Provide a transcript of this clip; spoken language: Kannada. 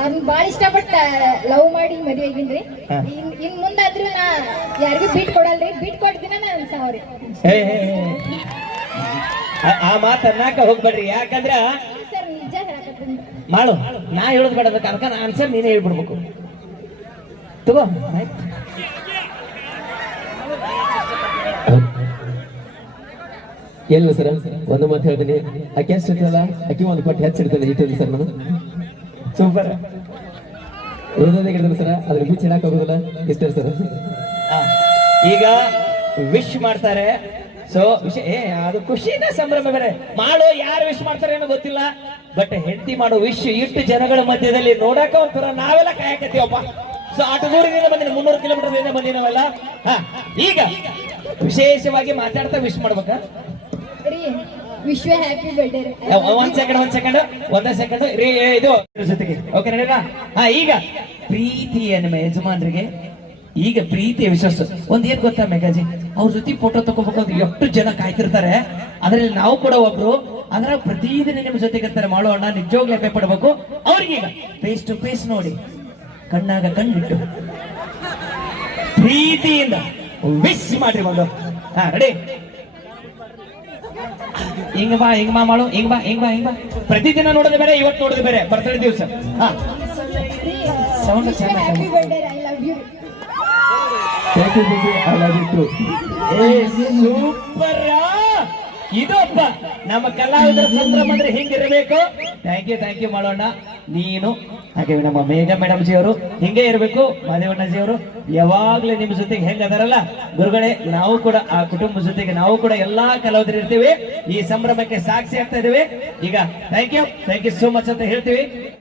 ಅವ್ನ್ ಬಾಳ ಇಷ್ಟಪಟ್ಟ ಲವ್ ಮಾಡಿ ಮದ್ವೆ ಆಗಿನ್ರಿ. ಇನ್ ಮುಂದಾದ್ರೂ ನಾ ಯಾರಿಗೂ ಬೀಟ್ ಕೊಡಲ್ರಿ. ಬೀಟ್ ಕೊಡ್ದಿನ ನಾ 1,000. ಆ ಮಾತು ಅನ್ನಕ ಹೋಗ್ಬೇಡ್ರಿ. ಯಾಕಂದ್ರ ಸರ್ ನಿಜ ಹೇಳಕತ್ತೀನಿ. ಮಾಡು, ನಾ ಹೇಳೋದ್ ಬೇಡ, ಅದಕ್ಕೆ ಆನ್ಸರ್ ನೀನೇ ಹೇಳ್ಬಿಡ್ಬೇಕು. ತಗೋ ಇಲ್ಲ ಸರ್, ಒಂದು ಮಾತು ಹೇಳ್ತೀನಿ. ಅಕ್ಕಿ ಹೆಚ್ಚಿರ್ತಲ್ಲ, ಅಕ್ಕಿ ಒಂದು ಪಟ್ಟು ಹೆಚ್ಚಿರ್ತದೆ ಇಟ್ಟಿದ್ರಿ ಸರ್. ನಾನು ಸೂಪರ್ ಹೃದಯದಾಗಿರ್ತದೆ ಸರ್, ಅದ್ರ ಬಿಚ್ಚಿ ಇಡಕ್ ಹೋಗೋದಿಲ್ಲ. ಇಷ್ಟ ಸರ್. ಈಗ ವಿಶ್ ಮಾಡ್ತಾರೆ. ಸೊ ಅದು ಖುಷಿನ ಸಂಭ್ರಮ ಬೇರೆ. ಮಾಡೋ ಯಾರು ವಿಶ್ ಮಾಡ್ತಾರೆ ಏನೋ ಗೊತ್ತಿಲ್ಲ, ಬಟ್ ಹೆಂಡತಿ ಮಾಡೋ ವಿಶ್ ಇಟ್ಟು ಜನಗಳ ಮಧ್ಯದಲ್ಲಿ ನೋಡಕ ಒಂಥರ ನಾವೆಲ್ಲ ಕಾಯಕತ್ತೀವಪ್ಪ. ಸೊ ಅಷ್ಟು ದೂರದಿಂದ ಬಂದಿನ 300 ಕಿಲೋಮೀಟರ್ ಬಂದಿ ನಾವೆಲ್ಲ. ಈಗ ವಿಶೇಷವಾಗಿ ಮಾತಾಡ್ತಾ ವಿಶ್ ಮಾಡ್ಬೇಕ. ವಿಶ್ವ ಹ್ಯಾಪಿ ಬರ್ಡೇ. ಒಂದೇ ಸೆಕೆಂಡ್ ಇದು ಜೊತೆಗೆ ಓಕೆ ನಡೀರಾ? ಈಗ ಪ್ರೀತಿಯ ನಮ್ಮ ಯಜಮಾನ್ರಿಗೆ ಈಗ ಪ್ರೀತಿಯ ವಿಶ್ವಾಸ ಒಂದ್ ಏನ್ ಗೊತ್ತಾ ಮೇಘಾಜಿ, ಅವ್ರ ಜೊತೆ ಫೋಟೋ ತಗೋಬೇಕು ಅಂತ ಎಷ್ಟು ಜನ ಕಾಯ್ತಿರ್ತಾರೆ. ಅದ್ರಲ್ಲಿ ನಾವು ಕೂಡ ಒಬ್ರು. ಅದ್ರ ಪ್ರತಿದಿನ ನಿಮ್ ಜೊತೆಗೆ ಇರ್ತಾರೆ ಮಾಡೋಣ. ನಿಜವಾಗ್ಲೂ ಹೆಮ್ಮೆ ಪಡ್ಬೇಕು. ಅವ್ರಿಗೀಗ ಫೇಸ್ ಟು ಫೇಸ್ ನೋಡಿ, ಕಣ್ಣಾಗ ಕಣ್ಣಿಟ್ಟು ಪ್ರೀತಿಯಿಂದ ವಿಶ್ ಮಾಡ್ರಿ ಒಂದು. ರೆಡಿ? ಹಿಂಗ ಬಾ ಮಾಡು. ಹಿಂಗ ಬಾ. ಪ್ರತಿದಿನ ನೋಡೋದು ಬೇರೆ, ಇವತ್ತು ನೋಡೋದು ಬೇರೆ. ಬರ್ತಡೇ ದಿವಸ happy birthday. I love you. Thank you baby, I love you too. Super. ಇದೊಬ್ಬ ನಮ್ಮ ಕಲಾವಿದರ ಸಂಭ್ರಮ ಅಂದ್ರೆ ಹಿಂಗಿರ್ಬೇಕು. ಥ್ಯಾಂಕ್ ಯು ಮಾಡೋಣ. ನೀನು ಹಾಗೆ ನಮ್ಮ ಮೇಘ ಮೇಡಮ್ ಜಿ ಅವರು ಹಿಂಗೆ ಇರ್ಬೇಕು. ಮಾದೇವಣ್ಣ ಜಿ ಅವರು ಯಾವಾಗ್ಲೂ ನಿಮ್ ಜೊತೆಗೆ ಹೆಂಗ ಅದಾರಲ್ಲ ಗುರುಗಳೇ, ನಾವು ಕೂಡ ಆ ಕುಟುಂಬದ ಜೊತೆಗೆ ನಾವು ಕೂಡ ಎಲ್ಲಾ ಕಲಾವಿದರು ಇರ್ತೀವಿ. ಈ ಸಂಭ್ರಮಕ್ಕೆ ಸಾಕ್ಷಿ ಆಗ್ತಾ ಇದೀವಿ. ಈಗ ಥ್ಯಾಂಕ್ ಯು ಸೋ ಮಚ್ ಅಂತ ಹೇಳ್ತೀವಿ.